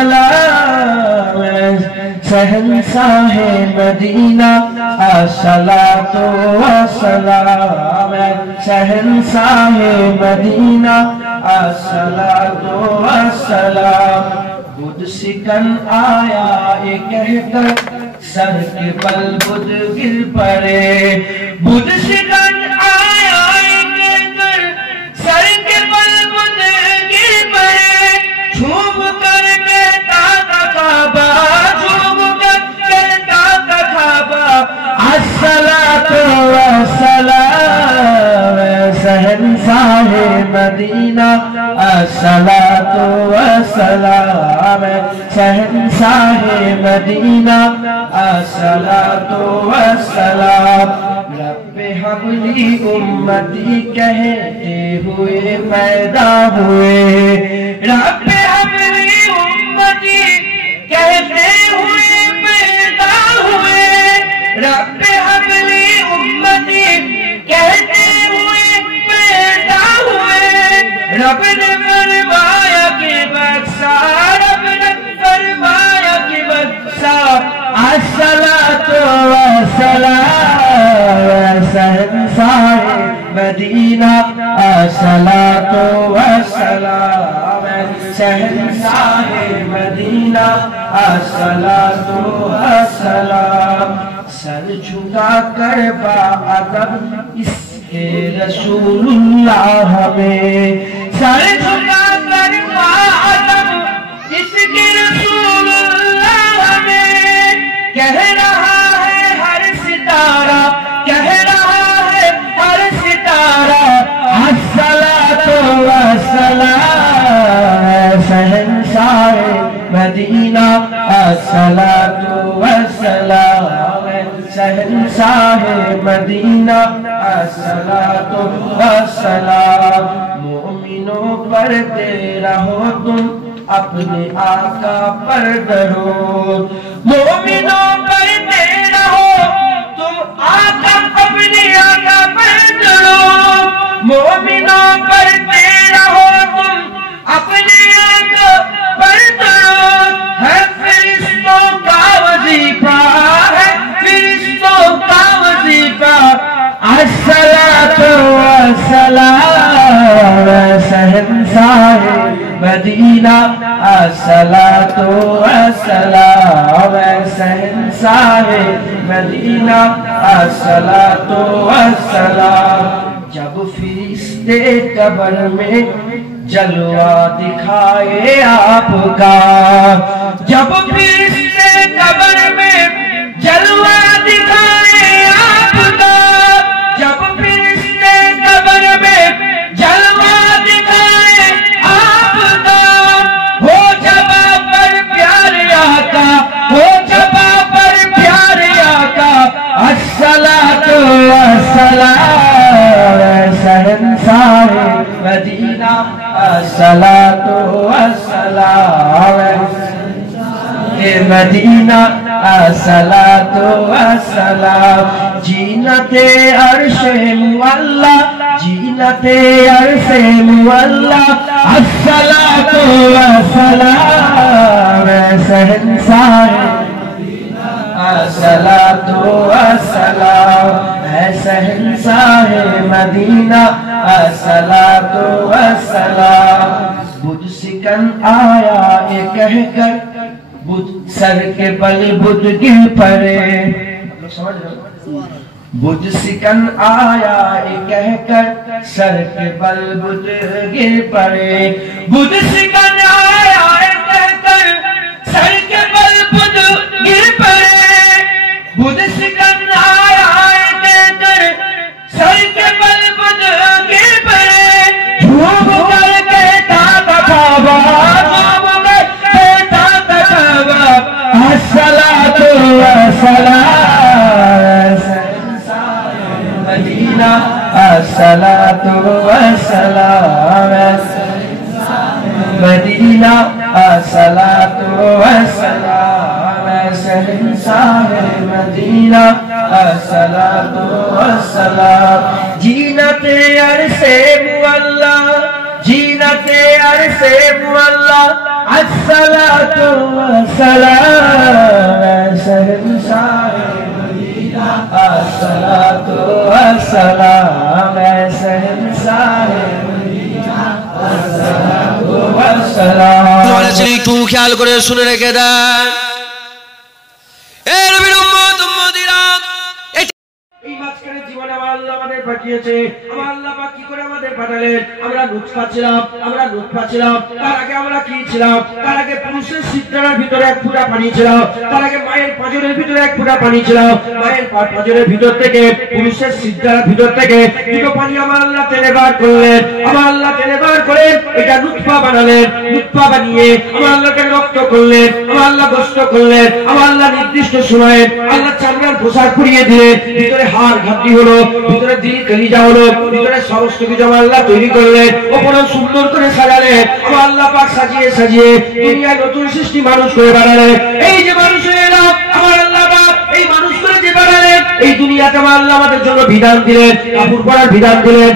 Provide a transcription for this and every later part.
والسلام شہنشاہ مدینہ الصلاۃ والسلام شہنشاہ مدینہ الصلاۃ والسلام بدھ سکن آیا یہ کہہ کر سر کے بل بدھ گر پڑے بدھ سکن آیا یہ کہہ کر سر کے بل بدھ گر پڑے جھوم کر کہتا تھا کعبہ جھوم کر کہتا تھا کعبہ الصلاۃ والسلام شہنشاہ مدینہ الصلاۃ والسلام شہنشاہ مدینہ الصلاۃ والسلام رب حب لی امتی کہتے ہوئے پیدا ہوئے رب حب لی امتی کہتے ہوئے پیدا ہوئے رب حب لی امتی کہتے ہوئے پیدا ہوئے رب نے فرمایا کہ بخشا رب نے فرمایا کہ بخشا الصلاۃ والسلام شہنشاہ مدینہ الصلاۃ والسلام شہنشاہ مدینہ الصلاۃ والسلام سر جھکا کر باادب اس کے رسول اللہ میں سر جھکا کر باادب اس کے رسول اللہ میں کہہ رہا ہے ہر ستارہ کہہ رہا ہے ہر ستارہ الصلاۃ والسلام شہنشاہ مدینہ الصلاۃ والسلام شہنشاہ مدینہ الصلاۃ والسلام مومنوں پڑھتے رہو تم اپنے آقا پر درود مومنوں پڑھتے رہو تم آقا اپنے آقا پر درود مومنوں پڑھتے رہو تم اپنے آقا پر درود ہے فرشتوں کا وظیفہ ہے فرشتوں کا وظیفہ الصلاۃ والسلام شہنشاہ مدینہ الصلاۃ والسلام شہنشاہ مدینہ الصلاۃ والسلام جب فرشتے قبر میں جلوہ دکھائے آپ کا جب فرشتے قبر میں جلوہ دکھائے آپ کا جب فرشتے قبر میں جلوہ دکھائے آپ کا ہو جبا پر پیارے آقا ہو جبا پر پیارے آقا الصلاۃ والسلام شہنشاہ مدینہ الصلاۃ والسلام مدینہ الصلاۃ والسلام جینت عرش معلا جینت عرش معلا الصلاۃ والسلام شہنشاہ الصلاۃ والسلام اے شہنشاہ مدینہ الصلاۃ والسلام بدھ سکن آیا یہ کہہ کر بدھ سر کے بل بدھ گر پڑے بدھ سکن آیا یہ کہہ کر سر کے بل بدھ گر پڑے بدھ سکن آیا یہ کہہ کر سر کے بل بدھ گر پڑے بدھ سکن آیا یہ کہہ کر سر کے بل بدھ گر پڑے جھوم کر کہتا تھا کعبہ الصلاۃ والسلام مدینہ الصلاۃ والسلام مدینہ الصلاۃ والسلام شہنشاہ مدینہ الصلاۃ والسلام جینت عرش معلا جینت عرش معلا الصلاۃ والسلام शहंशाह Medina अस्सलातु वस्सलाम शहंशाह Medina अस्सलातु वस्सलाम। একটু খেয়াল করে শুনে রেখে দেন এর বিরুদ্ধে উম্মতিরা এই মাঝখানে জীবনে আমার আল্লাহ আমাদের পাঠিয়েছে। আমার আল্লাহ পাক কি করে আমাদের পাঠালেন? আমরা নুতফা ছিলাম, তার আগে আমরা কি ছিলাম? তার আগে পুরুষের সিদ্ধার ভিতরে এক ফোঁটা পানি ছিল, তার আগে মায়ের পাঁজরের ভিতরে এক ফোঁটা পানি ছিল, মায়ের পাঁজরের ভিতর থেকে পুরুষের সিদ্ধার ভিতর থেকে দুটো পানি আমার আল্লাহ টেনে বার করলেন। আমার আল্লাহ টেনে বার করে এটা নুতফা বানালেন, নুতফা বানিয়ে আমার আল্লাহকে রক্ত করলেন, আমার আল্লাহ গোশত করলেন। আমার আল্লাহ নির্দিষ্ট সময়ে আল্লাহ চামড়ার পোশাক পরিয়ে দিলেন, ভিতরে হাড় ঘাটি হলো, ভিতরে দিল কলিজা হলো, ভিতরে সমস্ত কিছু আমার আল্লাহ তৈরি করলেন, ওপরে সুন্দর করে সাজালেন। আমার আল্লাহ পাক সাজিয়ে সাজিয়ে দুনিয়ায় নতুন সৃষ্টি মানুষ করে বানালেন। এই যে মানুষ হয়ে এলাম, আমার আল্লাহ পাক এই মানুষ করে যে বানালেন, এই দুনিয়াতে আমার আল্লাহ আমাদের জন্য বিধান দিলেন, কাপড় পরার বিধান দিলেন,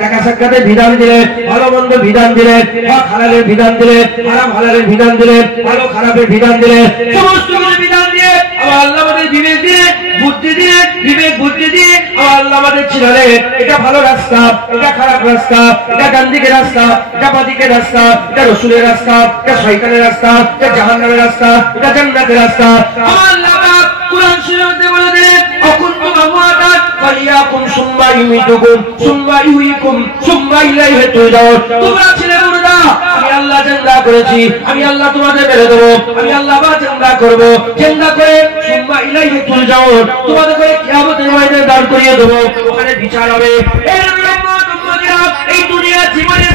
দেখা সাক্ষাতের বিধান দিলেন, ভালো মন্দ বিধান দিলেন, হক হালালের বিধান দিলেন, হারাম হালালের বিধান দিলেন, ভালো খারাপের বিধান দিলেন, সমস্ত কিছু বিধান দিয়ে আমার আল্লাহ আমাদের বিবেক দিয়ে বুদ্ধি দিয়ে বিবেক বুদ্ধি দিয়ে আমার আল্লাহ আমাদের ছিলেন এটা ভালো রাস্তা, এটা খারাপ রাস্তা, এটা ডান দিকের রাস্তা, এটা বাঁ দিকের রাস্তা, এটা রসুলের রাস্তা, এটা শয়তানের রাস্তা, এটা জাহান্নামের রাস্তা, এটা জান্নাতের রাস্তা। আমার আল্লাহ পাক কুরআন শরীফে বলে দিলেন অকুনতুম আমওয়াতান ফালিয়াকুম সুম্মা ইউমিতুকুম সুম্মা ইউহয়িকুম সুম্মা ইলাইহি তুরজাউন। তোমরা ছিলে মুর্দা, আমি আল্লাহ জিন্দা করেছি, আমি আল্লাহ তোমাদের মেরে দেবো, আমি আল্লাহ আবার জিন্দা করব, জিন্দা করে সুম্মা ইলাইহি তুরজাউন, তোমাদের করে কিয়ামতের ময়দানে দাঁড় করিয়ে দেবো, ওখানে বিচার হবে। এই দুনিয়া জীবনে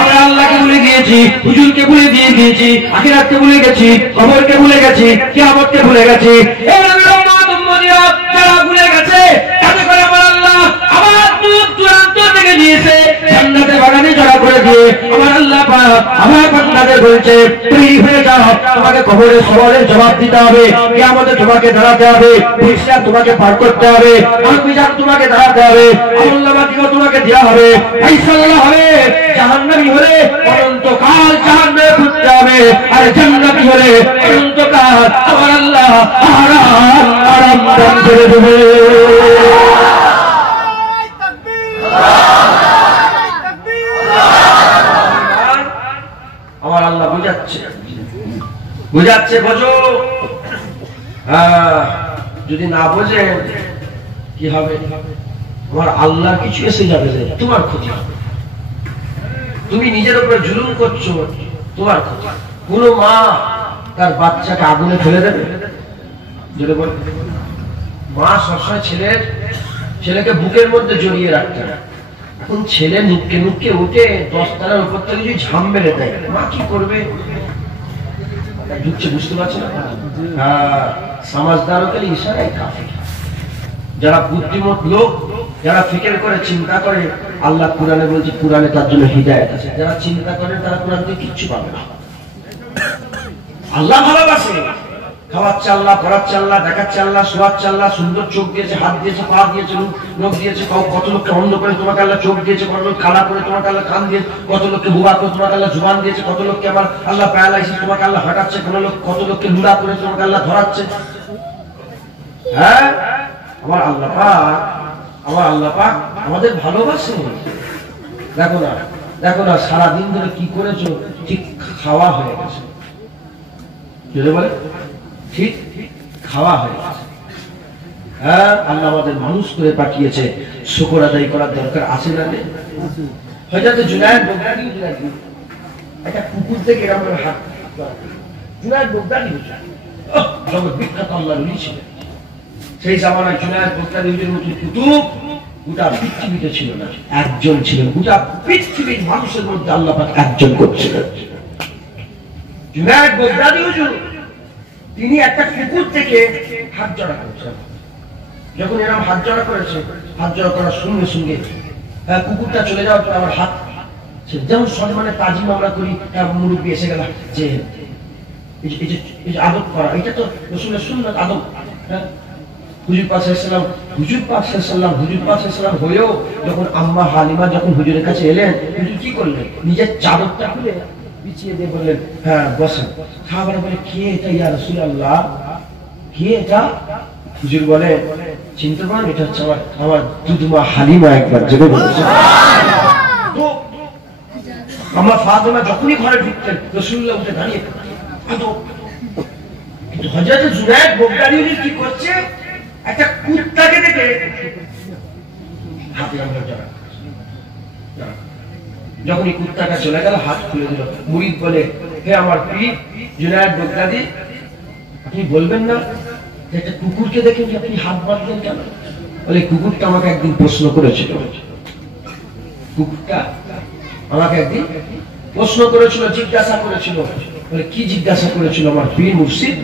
আমরা আল্লাহকে ভুলে গিয়েছি, হুজুরকে ভুলে দিয়ে গিয়েছি, আখিরাতকে ভুলে গেছি, কবরকে ভুলে গেছি, কিয়ামতকে ভুলে গেছি। যারা ভুলে গেছে তাতে করে আমার আল্লাহ আমার দূর দূরান্ত থেকে দিয়েছে জান্নাতে বাগানে জড়া করে দিয়ে আমার আল্লাহ পাক আমার বান্দাদের বলছে তৈরি হয়ে যাও, তোমাকে কবরের সওয়ালের জবাব দিতে হবে, কিয়ামতে তোমাকে দাঁড়াতে হবে, হিসাব তোমাকে পার করতে হবে, মিজান তোমাকে দাঁড়াতে হবে, আমলনামাটিও তোমাকে দেওয়া হবে, ফায়সালা হবে। জাহান্নামী হলে অনন্তকাল জাহান্নামে ঘুরতে হবে, আর জান্নাতি হলে অনন্তকাল আমার আল্লাহ আরাম আরাম দান করে দেবে। আমার আল্লাহ বুঝাচ্ছে বোঝো। যদি না বোঝে কি হবে? আমার আল্লাহ কিছু এসে যাবে, তোমার ক্ষতি হবে। তুমি নিজের উপরে জুলুম করছো, তোমার ক্ষতি। কোন মা তার বাচ্চাকে আগুনে ফেলে দেবে? যদি বল মা সবসময় ছেলেকে বুকের মধ্যে জড়িয়ে রাখতে, এখন ছেলে নুক্কে নুক্কে উঠে 10 তলার উপর থেকে যদি ঝাম মেরে দেয়, মা কি করবে? ঢুকছে, বুঝতে পারছে না। সমাজদারও খালি ইশারায় কাফি। যারা বুদ্ধিমত লোক, যারা ফিকির করে চিন্তা করে, আল্লাহ কুরআনে বলছে কুরআনে তার জন্য হিদায়াত আছে। যারা চিন্তা করে তারা কুরআন থেকে কিচ্ছু পাবে না। আল্লাহ ভালোবাসে, খাওয়াচ্ছে আল্লাহ, পড়াচ্ছে আল্লাহ, দেখাচ্ছে আল্লাহ, শোয়াচ্ছে আল্লাহ, সুন্দর চোখ দিয়েছে, হাত দিয়েছে, পা দিয়েছে, নখ দিয়েছে, কত লোককে অন্ধ করে তোমাকে আল্লাহ চোখ দিয়েছে, কত লোক কালা করে তোমাকে আল্লাহ কান দিয়েছে, কত লোককে বুবা করে তোমাকে আল্লাহ জুবান দিয়েছে, কত লোককে আমার আল্লাহ প্যারালাইসিস তোমাকে আল্লাহ হাঁটাচ্ছে, কত লোককে লুড়া করে তোমাকে আল্লাহ ধরাচ্ছে। হ্যাঁ, আমার আল্লাহ পাক আমাদের ভালোবাসে। দেখো না সারাদিন ধরে কি করেছো, ঠিক খাওয়া হয়ে গেছে, যদি বলে ঠিক খাওয়া হয়ে গেছে। হ্যাঁ, আল্লাহ আমাদের মানুষ করে পাঠিয়েছে, শুকর আদায় করার দরকার আছে না? হযরত জুনায়েদ বাগদাদী একটা কুকুর থেকে এরকম হাত, জুনায়েদ বাগদাদী জগৎ বিখ্যাত আল্লাহর ওলি ছিলেন। সেই জামানায় জুনায়েদ বাগদাদীর মতো কুতুব গোটা পৃথিবীতে ছিল না, একজন ছিলেন। গোটা পৃথিবীর মানুষের মধ্যে আল্লাহ পাক একজন করছিলেন, জুনায়েদ বাগদাদী হুজুর। তিনি একটা কুকুর থেকে হাত জড়া করেছেন। যখন এরকম হাত জড়া করেছে, হাত জড়া করার সঙ্গে সঙ্গে কুকুরটা চলে যাওয়ার পর আমার হাত, যেমন সম্মানের তাজিম আমরা করি, মুরব্বী এসে গেল, যে এই যে আদব করা, এটা তো রাসূলের সুন্নাত আদব। হুজুর পাক সাল্লাল্লাহু হয়েও যখন আম্মা হালিমা যখন হুজুরের কাছে এলেন, হুজুর কি করলেন? নিজের চাদরটা খুলে পিছিয়ে দিয়ে বললেন হ্যাঁ বসেন। সাহাবারা বলে কে এটা ইয়া রাসূলুল্লাহ, কে এটা? হুজুর বলে চিনতে পারেন, এটা হচ্ছে আমার দুধমা হালিমা। একবার জেনে বলেছে তো আমার ফাতেমা যখনই ঘরে ঢুকতেন রাসূলুল্লাহ উঠে দাঁড়িয়ে কিন্তু হযরত জুনায়েদ বগদাদি কি করছে, একটা কুত্তাকে দেখে হাতে আমরা জড়া। যখন এই কুত্তাটা চলে গেল হাত খুলে দিল। মুরিদ বলে হে আমার পীর জুনায়েদ বগদাদি, আপনি বলবেন না যে একটা কুকুরকে দেখে আপনি হাত বাঁধলেন কেন? বলে কুকুরটা আমাকে একদিন প্রশ্ন করেছিল, কুকুরটা আমাকে একদিন প্রশ্ন করেছিল, জিজ্ঞাসা করেছিল। বলে কি জিজ্ঞাসা করেছিল আমার পীর মুর্শিদ?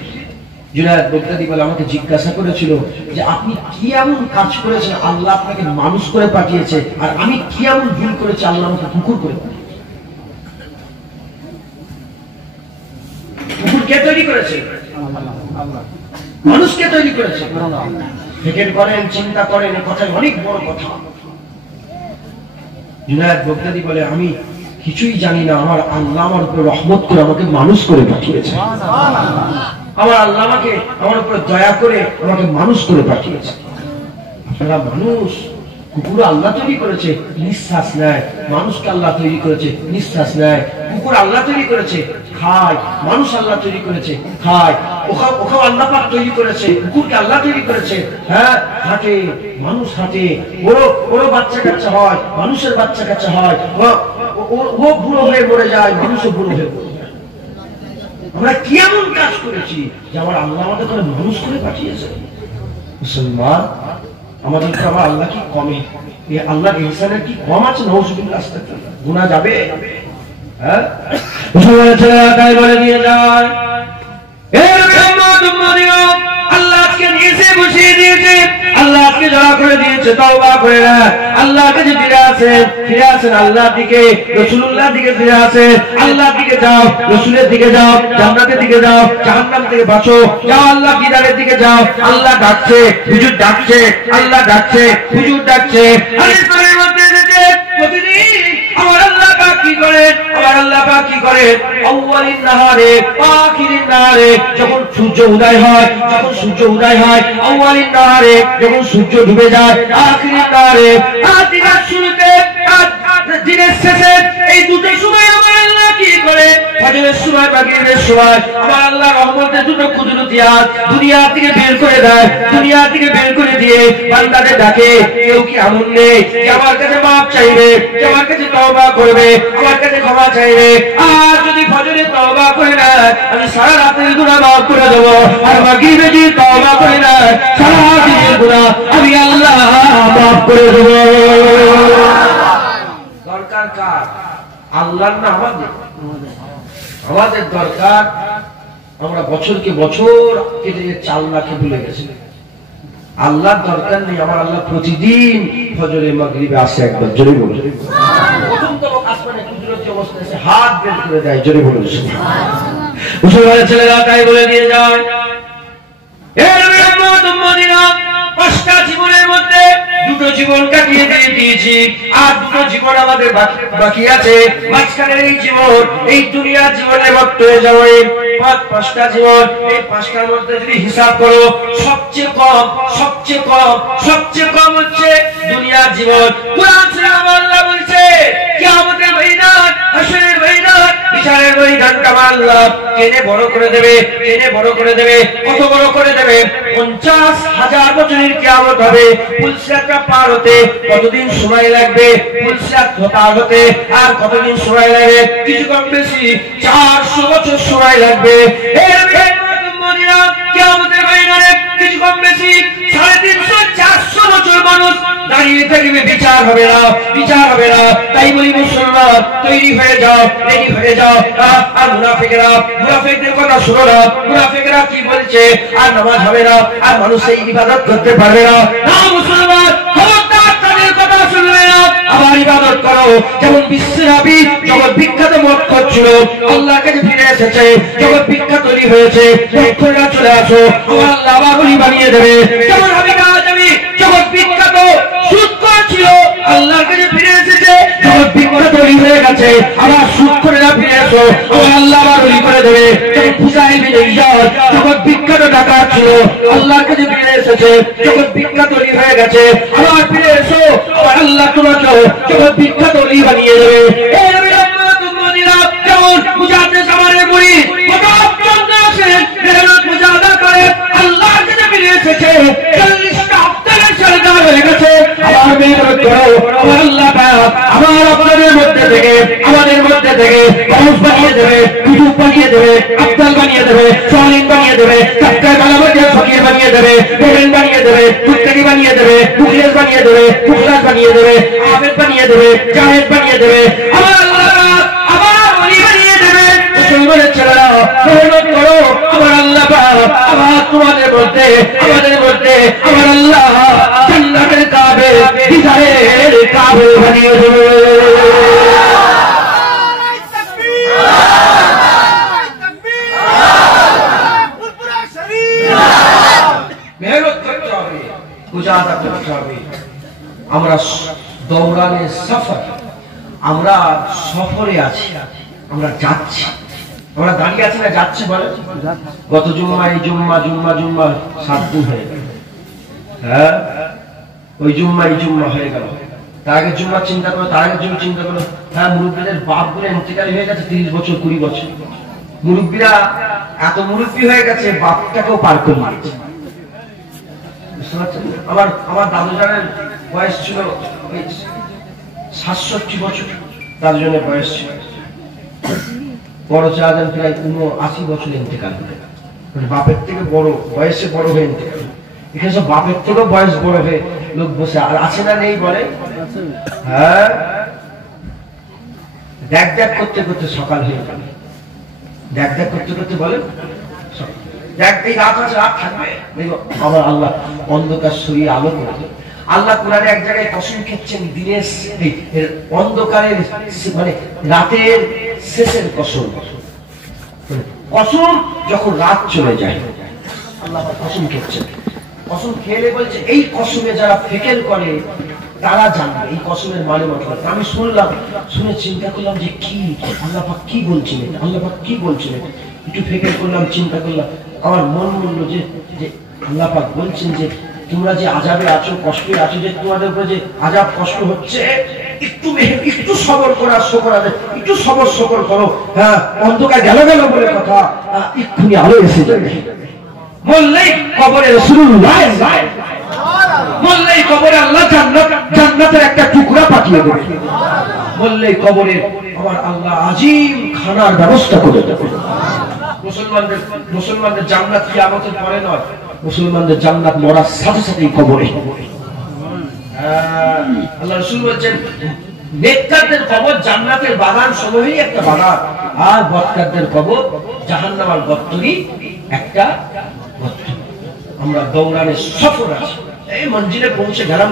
জুনায়েদ বগদাদি বলে আমাকে জিজ্ঞাসা করেছিল যে আপনি কি এমন কাজ করেছেন আল্লাহ আপনাকে মানুষ করে পাঠিয়েছে, আর আমি কি এমন ভুল করেছি আল্লাহ আমাকে কুকুর করে পাঠিয়েছে। কুকুর কে তৈরি করেছে? মানুষকে তৈরি করেছে। ফিকির করেন, চিন্তা করেন, এই কথা অনেক বড় কথা। জুনায়েদ বগদাদি বলে আমি কিছুই জানি না, আমার আল্লাহ আমার উপর রহমত করে আমাকে মানুষ করে পাঠিয়েছে। আমার আল্লাহ আমাকে আমার উপর দয়া করে আমাকে মানুষ করে পাঠিয়েছে। আপনারা মানুষ, কুকুর আল্লাহ তৈরি করেছে নিঃশ্বাস নেয়, মানুষকে আল্লাহ তৈরি করেছে নিঃশ্বাস নেয়। কুকুর আল্লাহ তৈরি করেছে খায়, মানুষ আল্লাহ তৈরি করেছে খায়। ওখাও আল্লাহ পাক তৈরি করেছে, কুকুরকে আল্লাহ তৈরি করেছে। হ্যাঁ হাঁটে, মানুষ হাঁটে, ওরও বাচ্চা কাচ্চা হয়, মানুষের বাচ্চা কাচ্চা হয়। ও বুড়ো হয়ে মরে যায়, মানুষও বুড়ো হয়ে মরে যায়। আমরা কি এমন কাজ করেছি যে আমার আল্লাহ আমাদের করে মানুষ করে পাঠিয়েছে? মুসলমান আমাদেরকে আমার আল্লাহ কি কমে? আল্লাহর ইহসানের কি কম আছে? নাউযুবিল্লাহ, আস্তাগফিরুল্লাহ। গুনাহ যাবে? হ্যাঁ মুসলমানের ছেলেরা তাই বলে দিয়ে যায় আল্লাহকে নিচে বসিয়ে দিয়েছে, আল্লাহকে জড়া করে দিয়েছে। তওবা করে না, আল্লাহর কাছে ফিরে আসেন, আল্লাহর দিকে, রাসূলুল্লাহর দিকে ফিরে আসেন। আল্লাহর দিকে যাও, রাসূলের দিকে যাও, জান্নাতের দিকে যাও, জাহান্নাম থেকে বাঁচো। যাও আল্লাহ দিদারের দিকে যাও। আল্লাহ ডাকছে, হুজুর ডাকছে, আল্লাহ ডাকছে, হুজুর ডাকছে। হাদিসের মধ্যে এসেছে প্রতিদিন আমার আল্লাহ পাক কি করেন, আমার আল্লাহ পাক কি করেন? আউয়ালিন নাহারে আখিরিন নাহারে, যখন সূর্য উদয় হয়, যখন সূর্য উদয় হয়, আউয়ালিন নাহারে যখন সূর্য ডুবে যায়, আখিরিন নাহারে দিনের শুরুতে দিনের শেষে, এই দুটো সময় আমার আল্লাহ কি করে? ফজরের সময়, মাগরিবের সময় আমার আল্লাহ রহমতের দুটো কুদরতি হাত দুনিয়া থেকে বের করে দেয়। দুনিয়া থেকে বের করে দিয়ে বান্দাদের ডাকে, কেউ কি এমন নেই যে আমার কাছে মাফ চাইবে, যে আমার কাছে তওবা করবে, আমার কাছে ক্ষমা চাইবে? আর যদি ফজরে তওবা করে না, আমি সারা রাতের গুনাহ মাফ করে দেবো। আর মাগরিবে যদি তওবা করে না, সারা দিনের গুনাহ আমি আল্লাহ মাফ করে দেবো। দরকার কার? আল্লাহর না আমাদের? আমাদের দরকার। আমরা বছরকে বছর কেটে চাল না খেয়ে ভুলে গেছি। আল্লাহর দরকার নেই। আমার আল্লাহ প্রতিদিন ফজরে মাগরিবে আসে একবার, জোরে বলুন। প্রথম তো আসমানে কুদরতি অবস্থায় এসে হাত বের করে দেয়, জোরে বলুন। মুসলমানের ছেলেরা তাই বলে দিয়ে যায়। পাঁচটা জীবনের মধ্যে দুটো জীবন কাটিয়ে দিয়েছি, আর দুটো জীবন আমাদের বাকি আছে। মাঝখানের এই জীবন, এই দুনিয়ার জীবনে ভক্ত হয়ে যাবে। পাঁচটা জীবন, এই পাঁচটার মধ্যে যদি হিসাব করো, সবচেয়ে কম হচ্ছে দুনিয়ার জীবন। কুরআন শরীফে আল্লাহ বলছে কিয়ামতের ময়দান, হাসরের ময়দান, বিচারের ময়দানটা আল্লাহ টেনে বড় করে দেবে, টেনে বড় করে দেবে। কত বড় করে দেবে? 50,000 বছরের কিয়ামত হবে। পুলসিরাতটা পার হতে কতদিন সময় লাগবে? পুলসিরাত পার হতে আর কতদিন সময় লাগবে? কিছু কম বেশি 400 বছর সময় লাগবে। এর মদিনা কিয়ামতের ময়দানে কিছু কম বেশি 350-400 বছর মানুষ দাঁড়িয়ে থাকবে, বিচার হবে না, বিচার হবে না। তাই বলি মুসলমান, তৈরি হয়ে যাও, রেডি হয়ে যাও। আর মুনাফিকদের কথা শোনো না। মুনাফিকরা কি বলছে? আর নামাজ হবে না, আর মানুষ এই ইবাদত করতে পারবে না। না মুসলমান, খবরদার তাদের কথা শুনবে না, আবার ইবাদত করো। যেমন বিশ্বব্যাপী জগৎ বিখ্যাত মত করছিল, আল্লাহর কাছে ফিরে এসেছে, জগৎ বিখ্যাত তৈরি হয়েছে। লক্ষ্যরা চলে আসো, আমার আল্লাহ আবাগুলি বানিয়ে দেবে। যেমন আমি জগৎ বিখ্যাত সুদ করেছিল, আল্লাহর কাছে ফিরে এসেছে, জগৎ বিখ্যাত তৈরি হয়ে গেছে। আবার সুদ করে না ফিরে এসো, ছিল, আল্লাহর কাছে ফিরে এসেছে, জগৎ বিখ্যাত অলি হয়ে গেছে। আবার ফিরে এসো, আবার আল্লাহ তোমাকে জগৎ বিখ্যাত অলি বানিয়ে দেবে। এই নবী রহমত উম্মতিরা যেমন মুজাদ্দিদ আমাদের মুরিদ প্রতাপ চন্দ্র সেন মেহনত মুজাহাদা করে আল্লাহর কাছে ফিরে এসেছে, 40টা আফতারের সরকার হয়ে গেছে। আবার মেহনত করো, আবার আল্লাহ পাক আবার আপনাদের মধ্যে থেকে আমাদের মধ্যে থেকে মানুষ বানিয়ে দেবে, কুতুব বানিয়ে দেবে, আফতাল বানিয়ে দেবে, সালিম বানিয়ে দেবে, তাক্কা কালামাতের ফকির বানিয়ে দেবে, মোমেন বানিয়ে দেবে, মুত্তাকি বানিয়ে দেবে, মুখলিস বানিয়ে দেবে, মুখলাস বানিয়ে দেবে, আবেদ বানিয়ে দেবে, জাহেদ বানিয়ে দেবে। আবার আল্লাহ আবার ওলি বানিয়ে দেবে। মুসলমানের ছেলেরা মেহনত করো, আবার আল্লাহ পাক আবার তোমাদের মধ্যে আমাদের মধ্যে আবার আল্লাহ জান্নাতের কাবে দিদারের কাবে বানিয়ে দেবে। মেহনত করতে হবে, মুজাহাদা করতে হবে। আমরা দৌড়ানে সফর, আমরা সফরে আছি, আমরা যাচ্ছি, আমরা দাঁড়িয়ে আছি না যাচ্ছি বলে। গত জুম্মা এই জুম্মা জুম্মা জুম্মা 7 দিন হয়ে গেল। হ্যাঁ, ওই জুম্মা এই জুম্মা হয়ে গেল। তার আগের জুম্মা চিন্তা করো, তার আগের জন্য চিন্তা করো। হ্যাঁ, মুরব্বীদের বাপ গুলো ইন্তেকাল হয়ে গেছে 30 বছর 20 বছর। মুরব্বীরা এত মুরব্বী হয়ে গেছে, বাপটাকেও পার করে দিয়েছে। আমার দাদুজানের বয়স ছিল 67 বছর, দাদুজনের বয়স ছিল। বড় চাঁদান প্রায় 79 বছর ইন্তেকাল করে, মানে বাপের থেকে বড় বয়সে বড় হয়ে ইন্তেকাল। এখানে সব বাপের থেকেও বয়স বড় হয়ে লোক বসে আর আছে না নেই বলে। হ্যাঁ, দেখ দেখ করতে করতে সকাল হয়ে গেল, দেখ দেখ করতে করতে বলে দেখ এই রাত আছে, রাত থাকবে। আবার আল্লাহ অন্ধকার সরিয়ে আলো করে দেবে। আল্লাহ কোরআনে এক জায়গায় কসম খেচ্ছেন দিনের অন্ধকারের মানে রাতের শেষের কসম। কসম যখন রাত চলে যায় আল্লাহ কসম খেচ্ছেন, কসম খেলে বলছে এই কসমে যারা ফিকের করে তারা জানবে এই কসমের মানে মতলব। আমি শুনলাম, শুনে চিন্তা করলাম যে কি আল্লাহ পাক কি বলছিলেন, আল্লাহ পাক কি বলছিলেন। একটু ফিকের করলাম, চিন্তা করলাম, আমার মন বললো যে আল্লাহ পাক বলছেন যে তোমরা যে আযাবে আছো, কষ্টে আছো, যে তোমাদের উপরে যে আযাব কষ্ট হচ্ছে, একটু সবর করার শকর আছে, একটু সবর শকর করো। হ্যাঁ, অন্ধকার গেল গেল বলে কথা, এক্ষুনি আলো এসে যাবে। বললেই কবরে রাসূলুল্লাহ, বললেই কবরে আল্লাহ জান্নাতের একটা টুকরা পাঠিয়ে দেবে। বললেই কবরে আমার আল্লাহ আজিম খানার ব্যবস্থা করে দেবে। মুসলমানদের জান্নাত কিয়ামতের পরে নয়, মুসলমানদের জান্নাত মরার সাথে সাথেই কবরে। আল্লাহ রাসূল বলেছেন নেককারদের কবর জান্নাতের বাগান সমূহই একটা বাগান, আর বদকারদের কবর জাহান্নামের গর্তই একটা গর্ত। আমরা দৌড়ানে সফর আছি, এই মঞ্জিলে পৌঁছে গেলাম।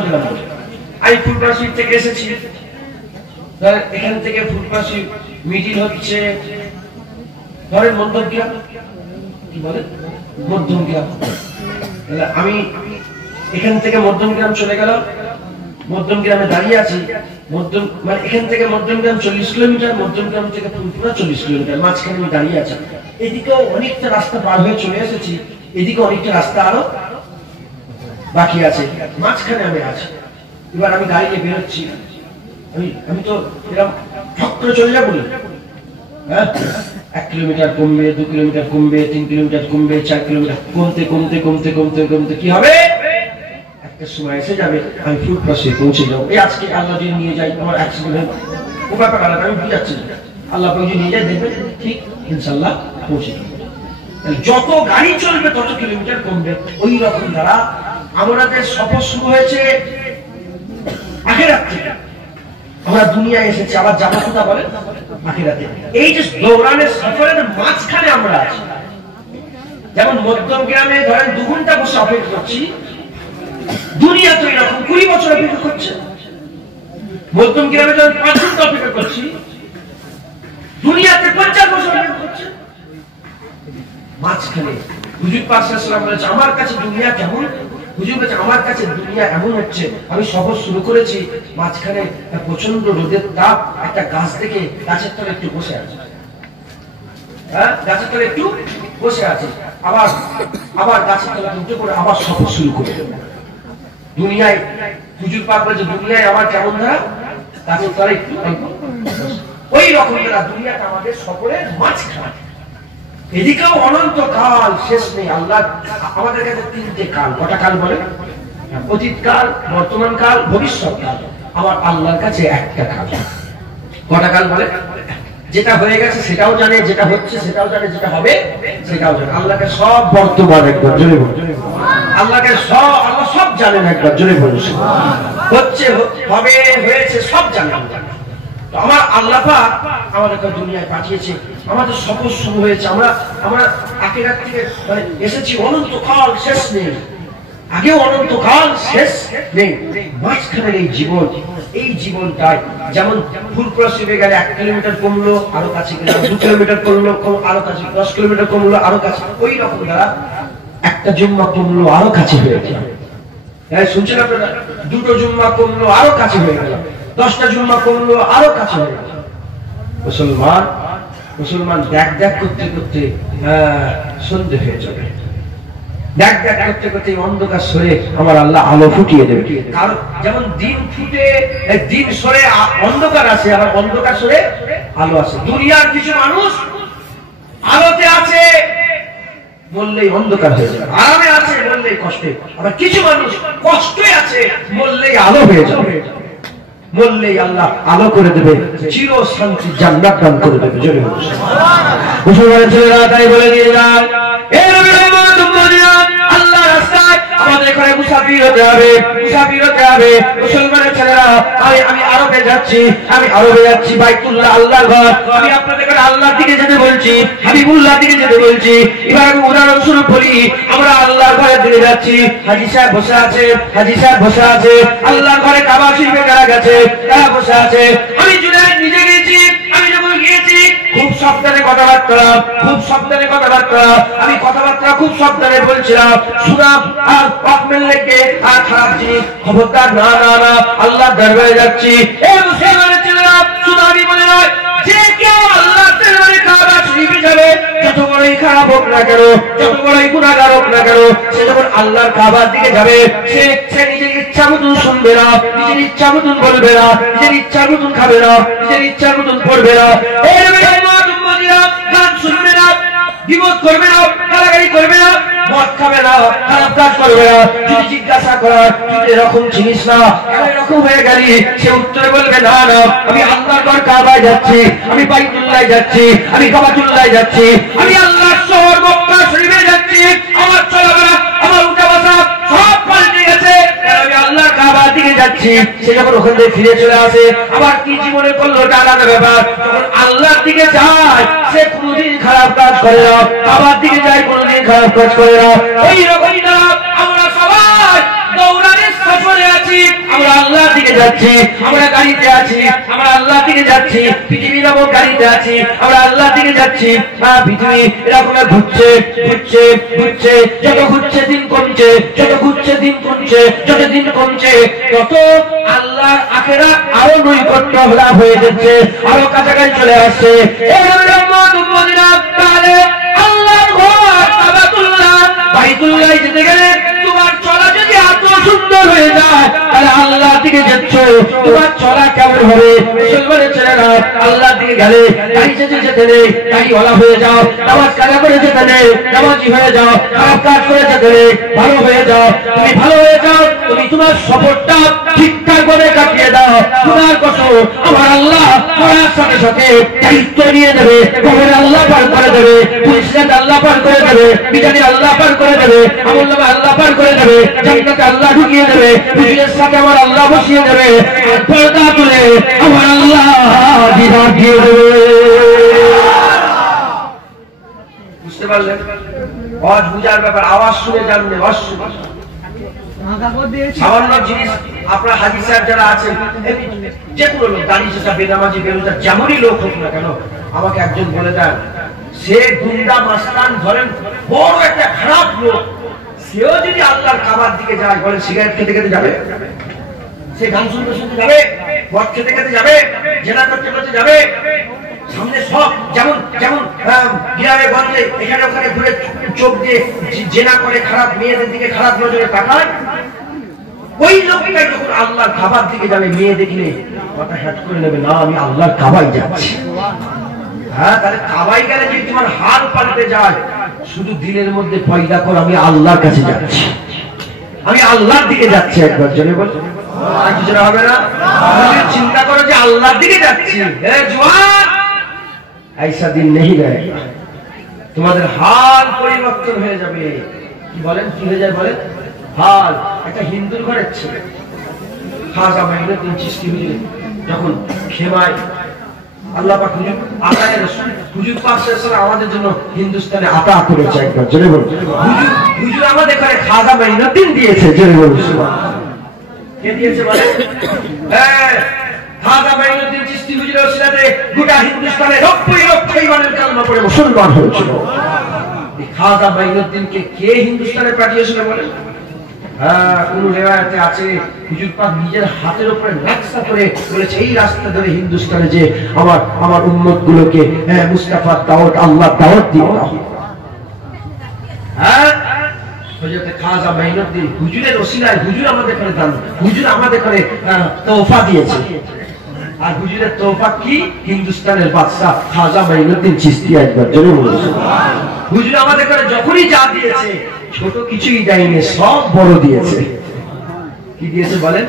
আমি ফুলবাসী থেকে এসেছি, এখান থেকে ফুলবাসী মিডিল হচ্ছে ধরেন মধ্যমগ্রাম, কি বলে মধ্যমগ্রাম। আমি এখান থেকে মধ্যমগ্রাম চলে গেলাম, মধ্যমগ্রামে দাঁড়িয়ে আছি। মানে এখান থেকে মধ্যমগ্রাম 40 কিলোমিটার, মধ্যমগ্রাম থেকে ফুলপুরা 40 কিলোমিটার, মাঝখানে আমি দাঁড়িয়ে আছি। এদিকেও অনেকটা রাস্তা পার হয়ে চলে এসেছি, এদিকে অনেকটা রাস্তা আরো বাকি আছে, মাঝখানে আমি আছি। এবার আমি গাড়ি নিয়ে বেরোচ্ছি, আমি তো এরকম ঠক করে চলে যাবো না। হ্যাঁ, 1 কিলোমিটার কমবে, 2 কিলোমিটার কমবে, 3 কিলোমিটার কমবে, 4 কিলোমিটার কমতে কমতে কমতে কমতে কমতে কি হবে, একটা সময় এসে যাবে আমি ফুলবাসী পৌঁছে যাবো। এই আজকে আল্লাহ যদি নিয়ে যাই, আমার অ্যাক্সিডেন্ট ও ব্যাপার আলাদা, আমি বুঝাচ্ছি আল্লাহ যদি নিয়ে যায় দেখবে ঠিক ইনশাল্লাহ পৌঁছে যাবো। যত গাড়ি চলবে তত কিলোমিটার কমবে। ওই রকম দ্বারা আমাদের সফর শুরু হয়েছে আখিরাত থেকে। আমরা দুনিয়ায় এসেছি, আবার যাবো কথা বলেন আখিরাতে। এই যে দৌড়ানের সফরের মাঝখানে আমরা আছি। যেমন মধ্যমগ্রামে ধরেন 2 ঘন্টা বসে অপেক্ষা করছি, দুনিয়া তো এরকম 20 বছর অপেক্ষা করছে। মধ্যমগ্রামে যখন 5 ঘন্টা অপেক্ষা করছি, দুনিয়াতে 50 বছর অপেক্ষা করছে। মাঝখানে হুজুর পাক সাল্লাল্লাহু আলাইহি ওয়াসাল্লাম বলেছে আমার কাছে দুনিয়া কেমন, হুজুর বলেছে আমার কাছে দুনিয়া এমন হচ্ছে, আমি সফর শুরু করেছি, মাঝখানে প্রচন্ড রোদের তাপ, একটা গাছ থেকে গাছের তলে একটু বসে আছে। হ্যাঁ, গাছের তলে একটু বসে আছে, আবার আবার গাছের তলায় উঠে পড়ে আবার সফর শুরু করে দেবে। দুনিয়ায় হুজুর পাক বলেছে দুনিয়ায় আমার কেমন ধারা, গাছের তলায় ওই রকম ধারা দুনিয়াটা আমাদের সফরের মাঝখানে। এদিকেও অনন্ত কাল শেষ নেই। আল্লাহ আমাদের কাছে তিনটে কাল, কটা কাল বলে? অতীত কাল, বর্তমান কাল, ভবিষ্যৎ কাল। আমার আল্লাহর কাছে একটা কাল। কটা কাল বলে? যেটা হয়ে গেছে সেটাও জানে, যেটা হচ্ছে সেটাও জানে, যেটা হবে সেটাও জানে। আল্লাহকে সব বর্তমান একবার জোরে বলুন। আল্লাহকে সব, আল্লাহ সব জানেন একবার জোরে বলুন। হচ্ছে, হবে, হয়েছে সব জানেন। তো আমার আল্লাহ পাক আমাদেরকে দুনিয়ায় পাঠিয়েছে, আমাদের সফর শুরু হয়েছে। আমরা আখিরাত থেকে মানে এসেছি, অনন্তকাল শেষ নেই, আগেও অনন্তকাল শেষ নেই, মাঝখানের এই জীবন, এই জীবনটাই যেমন ফুল ক্রস হয়ে গেলে 1 কিলোমিটার কমলো আরো কাছে গেলাম, 2 কিলোমিটার কমলো আরো কাছে, 10 কিলোমিটার কমলো আরো কাছে, ওই রকম দ্বারা একটা জুম্মা কমলো আরো কাছে হয়ে গেল। হ্যাঁ শুনছেন আপনারা? 2টো জুম্মা কমলো আরো কাছে হয়ে গেল, 10টা জুম্মা কমলো আরো কাছে হয়ে গেল। মুসলমান দেখ করতে করতে সন্ধে হয়ে যাবে, দেখ করতে করতে অন্ধকার সরে আমার আল্লাহ আলো ফুটিয়ে দেবে। কারণ যেমন দিন ফুটে, দিন সরে অন্ধকার আসে, আবার অন্ধকার সরে আলো আসে। দুনিয়ার কিছু মানুষ আলোতে আছে বললেই অন্ধকার হয়ে যাবে, আরামে আছে বললেই কষ্টে। আবার কিছু মানুষ কষ্টে আছে বললেই আলো হয়ে যাবে, বললেই আল্লাহ আলো করে দেবে, চির শান্তি জান্নাত দান করে দেবে। জোরে বলুন সুবহানাল্লাহ। মুসলমানের ছেলেরা তাই বলে দিয়ে যায়, আল্লাহ রাস্তায় আমাদের এখানে মুসাফির হতে হবে, মুসাফির হতে হবে। মুসলমানের ছেলেরা আমি আরবে যাচ্ছি, আমি আরবে যাচ্ছি, বাইতুল্লাহ আল্লাহর ঘর। আমি আপনাদের আল্লাহর দিকে যেতে বলছি, হাবিবুল্লাহর দিকে যেতে বলছি। এবার আমি উদাহরণস্বরূপ বলি, আমরা আল্লাহর ঘরের দিকে যাচ্ছি, হাজী সাহেব বসে আছে, হাজী সাহেব বসে আছে, আল্লাহর ঘরে কাবা শরীফে যারা গেছে তারা বসে আছে। আমি জুনায়েদ নিজে গেছি, আমি যখন গিয়েছি খুব সাবধানে কথাবার্তা, খুব সাবধানে কথাবার্তা, আমি কথাবার্তা খুব সাবধানে বলছিলাম। সুনাম আর পাপ মেললে কে আর খারাপ জিনিস, খবরদার না না না, আল্লাহ দরবারে যাচ্ছি। এই মুসলমানের ছেলেরা সুনামি বলে নয়, যে কেউ আল্লাহ দরবারে কাবা শরীফে যাবে, যত বড়ই খারাপ হোক না কেন, যত বড়ই গুনাহগার হোক না কেন, সে যখন আল্লাহর কাবার দিকে যাবে, সে নিজের ইচ্ছা মতন শুনবে না, নিজের ইচ্ছা মতন বলবে না, নিজের ইচ্ছা মতন খাবে না, নিজের ইচ্ছা মতন পড়বে না, গান শুনবে না, বিপদ করবে না, গালাগালি করবে না, মদ খাবে না, খারাপ কাজ করবে না। যদি জিজ্ঞাসা করার তুই এরকম চিনিস না, এরকম হয়ে গেলি, সে উত্তরে বলবে না না, আমি আল্লাহর ঘর কাবায় যাচ্ছি, আমি বাইতুল্লাহ যাচ্ছি, আমি কাবাতুল্লাহ যাচ্ছি, আমি আল্লাহর শহর মক্কা শরীফে যাচ্ছি। আমার চলাফেরা, আমার উঠা বসা সব পাল্টে গেছে, আমি আল্লাহর কাবার দিকে যাচ্ছি। সে যখন ওখান থেকে ফিরে চলে আসে, আবার কি জীবনে করলো এটা আলাদা ব্যাপার। যখন আল্লাহর দিকে যায় সে কোনোদিন খারাপ কাজ করে না, কাবার দিকে যায় কোনোদিন খারাপ কাজ করে না। ওই রকমই না আমরা সবাই দৌড়ানোর সফরে আছি, আমরা আল্লাহর দিকে যাচ্ছি, আমরা গাড়িতে আছি, আমরা আল্লাহর দিকে যাচ্ছি, পৃথিবী নামক গাড়িতে আছি, আমরা আল্লাহর দিকে যাচ্ছি। পৃথিবী এরকম ঘুরছে ঘুরছে ঘুরছে, যত ঘুরছে দিন কমছে, যত ঘুরছে দিন কমছে, যত দিন কমছে তত আল্লাহর আখিরাত আরো নৈকট্য লাভ হয়ে যাচ্ছে, আরো কাছাকাছি চলে আসছে। আল্লাহর ঘর কাবাতুল্লাহ বাইতুল্লাহ যেতে গেলে তোমার চলা যদি এত সুন্দর হয়ে যায়, তাহলে আল্লাহর দিকে যাচ্ছ, তোমার চলা কেমন হবে? মুসলমানের ছেলেরা আল্লাহর দিকে গেলে গাড়ি যেতে নেই, গাড়িওয়ালা হয়ে যাও, নামাজ কাজা করে যেতে নেই, নামাজি হয়ে যাও, খারাপ কাজ করে যেতে নেই, ভালো হয়ে যাও। তুমি ভালো হয়ে যাও, তুমি তোমার সফরটা ঠিকঠাক ভাবে কাটিয়ে দাও। তোমার কসম আমার আল্লাহ পড়ার সাথে সাথে দায়িত্ব নিয়ে দেবে, কবর আল্লাহ পার করে দেবে, পুলিশকে আল্লাহ পার করে দেবে, বিজানি আল্লাহ পার করে দেবে, আমলনামা আল্লাহ পার করে দেবে, জান্নাতে আল্লাহ ঢুকিয়ে দেবে, পুলিশের সাথে আমার আল্লাহ বসিয়ে দেবে, আর পর্দা তুলে আমার আল্লাহ দিদার দিয়ে দেবে। বুঝতে পারলেন? আওয়াজ বুঝার ব্যাপার, আওয়াজ শুনে জানবে, সামান্য জিনিস। আপনার হাজী সাহেব যারা আছেন, যে কোনো লোক, দাঁড়িয়ে সেটা বেনামাজি বেরোজা যেমনই লোক হোক না কেন, আমাকে একজন বলে দেন, সে গুন্ডা মাস্তান ধরেন বড় একটা খারাপ লোক, সেও যদি আল্লাহর কাবার দিকে যায়, বলে সিগারেট খেতে খেতে যাবে, সে গান শুনতে শুনতে যাবে, মদ খেতে খেতে যাবে, জেনা করতে করতে যাবে, সামনে সব যেমন যেমন গ্রামে গঞ্জে এখানে ওখানে ঘুরে চোখ দিয়ে জেনা করে খারাপ মেয়েদের দিকে খারাপ নজরে তাকায়, ওই লোকটা যখন আল্লাহর খাবার দিকে যাবে মেয়ে দেখলে মাথা হ্যাট করে নেবে, না আমি আল্লাহর কাবায় যাচ্ছি। হ্যাঁ, তাহলে কাবায় গেলে যদি তোমার হাল পাল্টে যায়, শুধু দিলের মধ্যে পয়দা কর আমি আল্লাহর কাছে যাচ্ছি, আমি আল্লাহর দিকে যাচ্ছি। একবার জনে বল, আর কিছু হবে না। চিন্তা করো যে আল্লাহর দিকে যাচ্ছি, জওয়ান ऐसा दिन नहीं रहेगा, তোমাদের হাল পরিবর্তন হয়ে যাবে। কি বলেন, কি হয়ে যায় বলেন? হাল। একটা হিন্দুর ঘরের ছেলে খাজা মাইনুদ্দিন চিশতি হুজুর যখন খেমায় আল্লাহ পাক হুজুর আতায়ে রাসূল হুজুর পাক সাল্লাল্লাহু আলাইহি আমাদের জন্য হিন্দুস্তানে আতা করেছে। একবার জোরে বলুন, হুজুর আমাদের ঘরে খাজা মাইনুদ্দিন দিয়েছে। জোরে বলুন সুবহানাল্লাহ। কে দিয়েছে বলেন? হ্যাঁ, খাজা মাইনুদ্দিন চিশতি হুজুরের ওসিলাতে গোটা হিন্দুস্তানে 90 লক্ষ ইমানের কালেমা পড়ে মুসলমান হয়েছিল। এই খাজা মাইনুদ্দিনকে কে হিন্দুস্তানে পাঠিয়েছিল বলেন? কোন রিওয়ায়াতে আছে হুজুর পাক নিজের হাতের উপরে নকশা করে বলেছে এই রাস্তা ধরে হিন্দুস্তানে যে আমার উম্মত গুলোকে মুস্তাফার দাওয়াত, আল্লাহর দাওয়াত দিও। হযরত খাজা মাইনুদ্দিন হুজুরের ওসিলায় হুজুর আমাদের করে দান, হুজুর আমাদের করে তোহফা দিয়েছে। আর হুজুরের তোহফা কি? হিন্দুস্তানের বাদশা খাজা মাইনুদ্দিন চিশতি। একবার জোরে বলুন সুবহানাল্লাহ। হুজুর আমাদের করে যখনই যা দিয়েছে ছোট কিছুই দেয়নি, সব বড় দিয়েছে। কি দিয়েছে বলেন?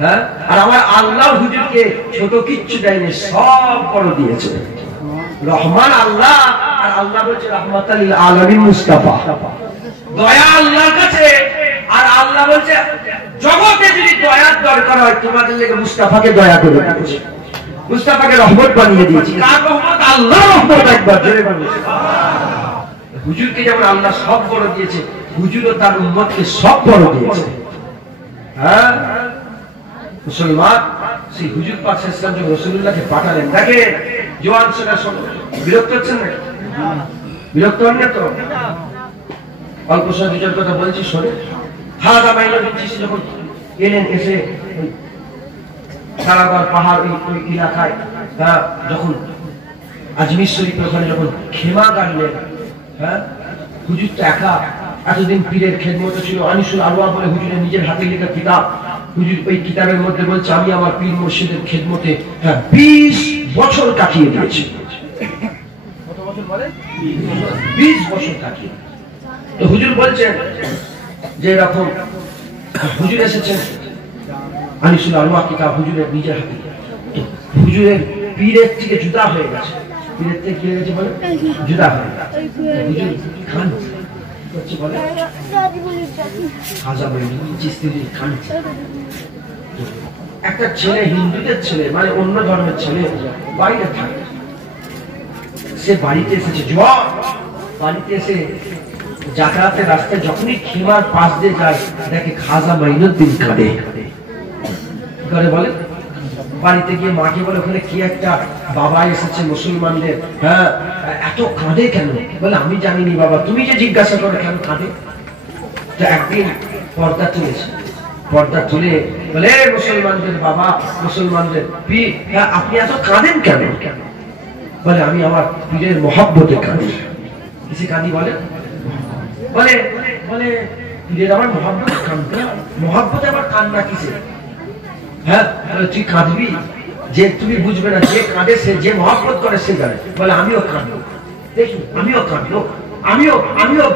হ্যাঁ, আর আমার আল্লাহ হুজুরকে ছোট কিচ্ছু দেয়নি, সব বড় দিয়েছে। রহমান আল্লাহ, আর আল্লাহ বলছে রাহমাতাল লিল আলামিন মুস্তাফা। দয়া আল্লাহর কাছে, আর আল্লাহ বলছে জগতে যদি দয়ার দরকার হয় তোমাদের লেগে মুস্তাফাকে দয়া করে দিয়েছি, মুস্তাফাকে রহমত বানিয়ে দিয়েছি। কার রহমত? আল্লাহর রহমত। একবার জোরে বলুন সুবহানাল্লাহ। হুজুরকে যেমন আল্লাহ সব বড় দিয়েছে, হুজুরও তার উম্মতকে সব বড় দিয়েছে। হ্যাঁ, মুসলমান সেই হুজুর পাক সাল্লাল্লাহু আলাইহি ওয়াসাল্লাম যখন রাসূলুল্লাহকে পাঠালেন, দেখে জওয়ান ছেলে বিরক্ত হচ্ছেন না? বিরক্ত হন না তো? অল্প সময় দুটার কথা বলছি শোনে। খাজা মাইনুদ্দিন চিশতি যখন এলেন, এসে সারাগড় পাহাড় ওই এলাকায় যখন আজমির শরীফের ওখানে যখন খেমা গাড়লেন, হ্যাঁ, হুজুর তো একা, এতদিন পীরের খেদমতে ছিল। আনিসুল আরওয়াহ বলে হুজুরের নিজের হাতে লেখা কিতাব, হুজুর ওই কিতাবের মধ্যে বলছে আমি আমার পীর মুর্শিদের খেদমতে 20 বছর কাটিয়ে দিয়েছি। কত বছর বলে? 20 বছর কাটিয়ে। তো হুজুর বলছেন যে এরকম হুজুর এসেছেন আনিসুল আরওয়াহ কিতাব হুজুরের নিজের হাতে, হুজুরের পীরের থেকে জুদা হয়ে গেছে। পীরের থেকে কি হয়ে গেছে বলে? জুদা হয়ে গেছে। হুজুর খান করছে বলে খাজা মাইনুদ্দিন চিশতি খান। একটা ছেলে, হিন্দুদের ছেলে, মানে অন্য ধর্মের ছেলে বাইরে থাকে, সে বাড়িতে এসেছে। জওয়ান বাড়িতে এসে যাতায়াতের রাস্তায় যখনই খেমার পাশ দিয়ে যায়, দেখে খাজা মাইনুদ্দিন কাঁদে। করে বলে বাড়িতে গিয়ে মাকে বলে ওখানে কি একটা বাবা এসেছে মুসলমানদের, হ্যাঁ, এত কাঁদে কেন? বলে আমি জানিনি বাবা, তুমি যে জিজ্ঞাসা করো কেন কাঁদে। তো একদিন পর্দা তুলেছে, পর্দা তুলে বলে মুসলমানদের বাবা, মুসলমানদের পীর, হ্যাঁ আপনি এত কাঁদেন কেন? বলে আমি আমার পীরের মহব্বতে কাঁদি। কিসে কাঁদি বলে? বলে বলে পীরের আমার মহব্বতে কাঁদতে। মহব্বতে আমার কান্না কিসে? হ্যাঁ, তুই কাঁদবি, যে তুমি বুঝবে না, যে কাঁদে সে, যে মহব্বত করে সে জানে। বলে আমিও কাঁদবো, দেখি আমিও কাঁদবো, আমিও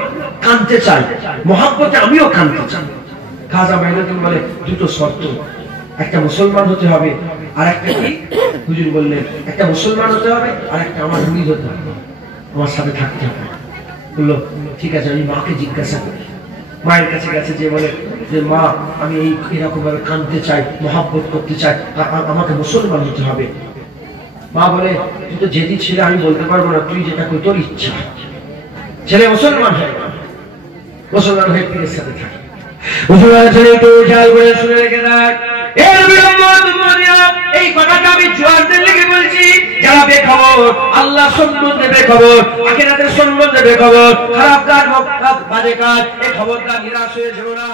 কাঁদতে চাই, মহব্বতে আমিও কাঁদতে চাই। খাজা মাইনুদ্দিন বলে দুটো শর্ত, একটা মুসলমান হতে হবে, আর একটা কি? হুজুর বললেন একটা মুসলমান হতে হবে, আর একটা আমার মুরিদ হতে হবে, আমার সাথে থাকতে হবে। বললো ঠিক আছে, আমি মাকে জিজ্ঞাসা করি। মায়ের কাছে গেছে, যে বলে যে মা আমি এই এরকম ভাবে কাঁদতে চাই, মহব্বত করতে চাই, আমাকে মুসলমান হতে হবে। মা বলে তুই তো যেদি ছেলে, আমি বলতে পারবো না, তুই যেটা করি তোর ইচ্ছা। ছেলে মুসলমান হয়, মুসলমান হয়ে পীরের সাথে থাকে। মুসলমানের ছেলে একটু খেয়াল করে শুনে রেখে দেখ, এই কথাটা আমি জোয়ারদের লেগে বলছি, যারা বেখবর, আল্লাহ সম্বন্ধে বেখবর, আখিরাতের সম্বন্ধে বেখবর, খারাপ কাজ, বাজে কাজ, এই খবরদার নিরাশ হয়ে যেও না।